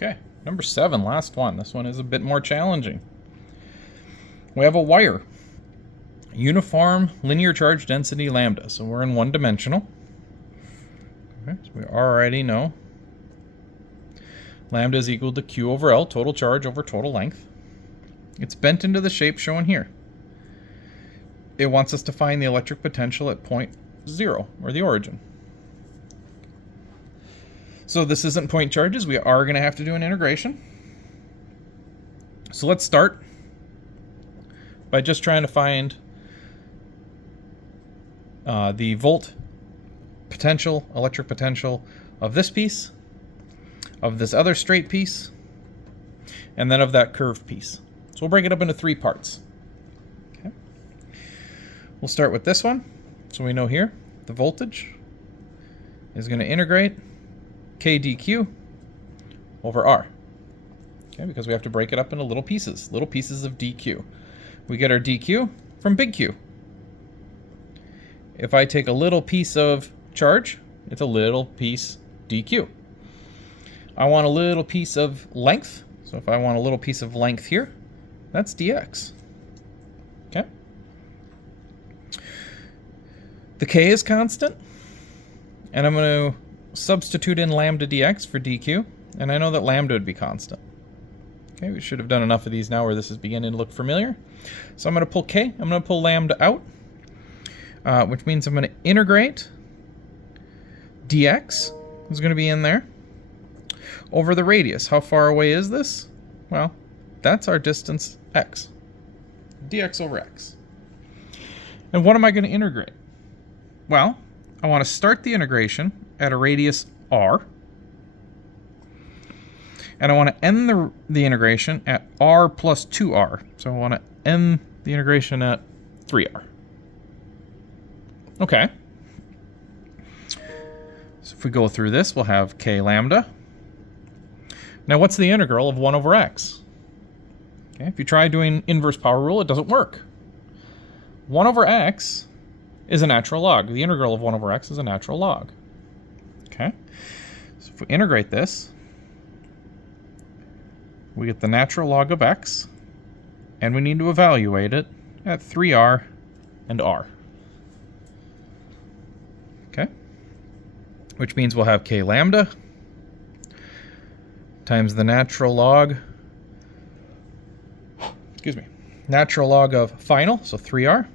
Okay, number 7, last one. This one is a bit more challenging. We have a wire. Uniform linear charge density lambda. So we're in one-dimensional. Okay, so we already know lambda is equal to Q over L, total charge over total length. It's bent into the shape shown here. It wants us to find the electric potential at point 0, or the origin. So this isn't point charges. We are going to have to do an integration. So let's start by just trying to find the volt potential, electric potential of this piece, of this other straight piece, and then of that curved piece. So we'll break it up into 3 parts. Okay. We'll start with this one. So we know here the voltage is going to integrate K dq over R. Okay, because we have to break it up into little pieces of dq. We get our dq from big Q. If I take a little piece of charge, it's a little piece dq. I want a little piece of length, so if I want a little piece of length here, that's dx. Okay. The k is constant, and I'm going to substitute in lambda dx for dq, and I know that lambda would be constant. Okay, we should have done enough of these now where this is beginning to look familiar. So I'm going to pull k, I'm going to pull lambda out, which means I'm going to integrate dx is going to be in there over the radius. How far away is this? Well, that's our distance x. Dx over x. And what am I going to integrate? Well, I want to start the integration at a radius r, and I want to end the integration at r plus 2r. So I want to end the integration at 3r. Okay. So if we go through this, we'll have k lambda. Now what's the integral of 1 over x? Okay, if you try doing inverse power rule, it doesn't work. 1 over x is a natural log. The integral of 1 over x is a natural log. Okay, so if we integrate this, we get the natural log of x, and we need to evaluate it at 3r and r. Okay, which means we'll have k lambda times the natural log, natural log of final, so 3r,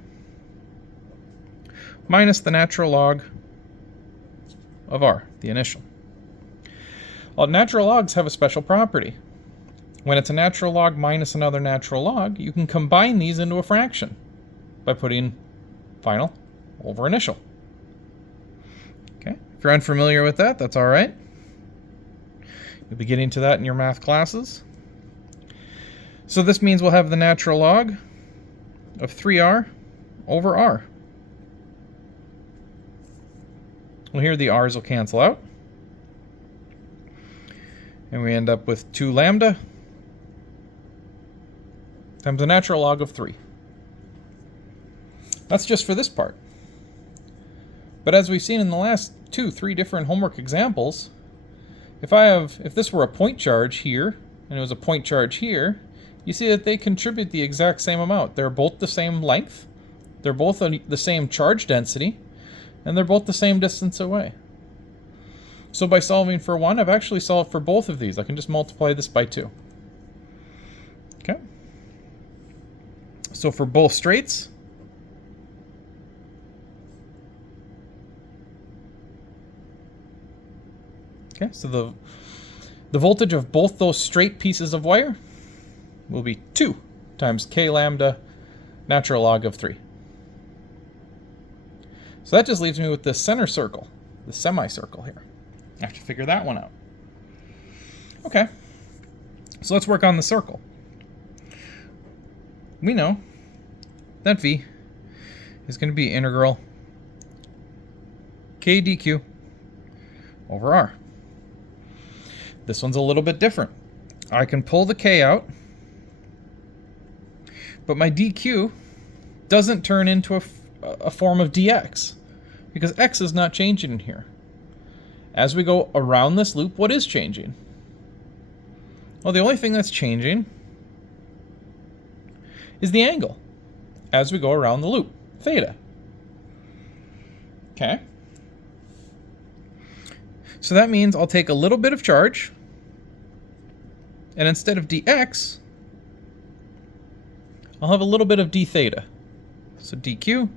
minus the natural log of r, the initial. Well, natural logs have a special property. When it's a natural log minus another natural log, you can combine these into a fraction by putting final over initial. Okay, if you're unfamiliar with that, that's all right. You'll be getting to that in your math classes. So this means we'll have the natural log of 3r over r. Well, here the r's will cancel out, and we end up with 2 lambda times the natural log of 3. That's just for this part. But as we've seen in the last 3 different homework examples, if this were a point charge here, and it was a point charge here, you see that they contribute the exact same amount. They're both the same length, they're both the same charge density, and they're both the same distance away. So by solving for one, I've actually solved for both of these. I can just multiply this by 2. Okay. So for both straights, okay, so the voltage of both those straight pieces of wire will be 2 times k lambda natural log of 3. So that just leaves me with the center circle, the semicircle here. I have to figure that one out. Okay, so let's work on the circle. We know that V is going to be integral k dq over r. This one's a little bit different. I can pull the k out, but my dq doesn't turn into a form of dx, because x is not changing in here. As we go around this loop, what is changing? Well, the only thing that's changing is the angle as we go around the loop, theta. Okay? So that means I'll take a little bit of charge, and instead of dx, I'll have a little bit of d theta. So dq,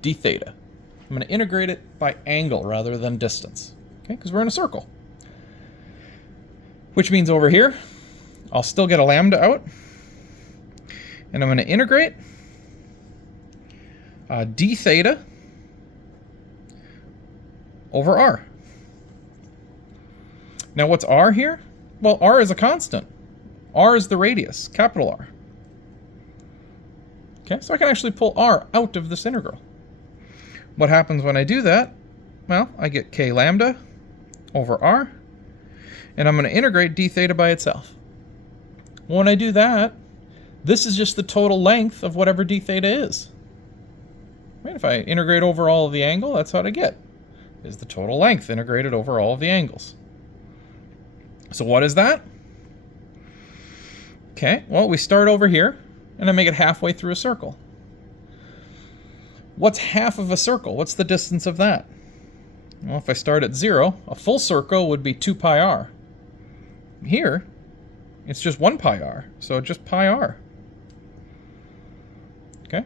d theta. I'm going to integrate it by angle rather than distance, okay? Because we're in a circle. Which means over here, I'll still get a lambda out, and I'm going to integrate d theta over r. Now what's r here? Well, r is a constant. R is the radius, capital R. Okay, so I can actually pull r out of this integral. What happens when I do that? Well, I get k lambda over r, and I'm going to integrate d theta by itself. When I do that, this is just the total length of whatever d theta is. Right? If I integrate over all of the angle, that's what I get, is the total length integrated over all of the angles. So what is that? Okay, well, we start over here, and I make it halfway through a circle. What's half of a circle? What's the distance of that? Well, if I start at 0, a full circle would be 2 pi r. Here, it's just 1 pi r, so just pi r. Okay?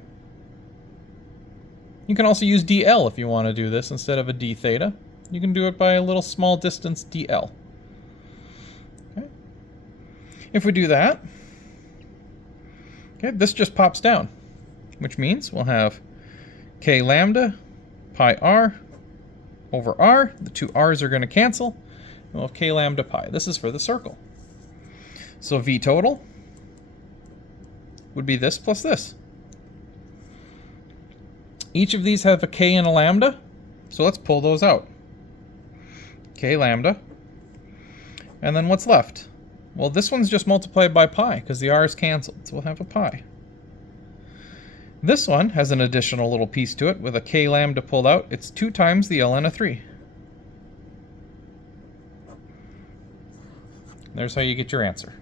You can also use dl if you want to do this instead of a d theta. You can do it by a little small distance dl. Okay? If we do that, okay, this just pops down, which means we'll have k lambda pi r over r. The two r's are going to cancel, and we'll have k lambda pi. This is for the circle. So v total would be this plus this. Each of these have a k and a lambda, so let's pull those out. K lambda. And then what's left? Well, this one's just multiplied by pi, because the r is canceled, so we'll have a pi. This one has an additional little piece to it with a k lambda pulled out. It's 2 times the ln of 3. There's how you get your answer.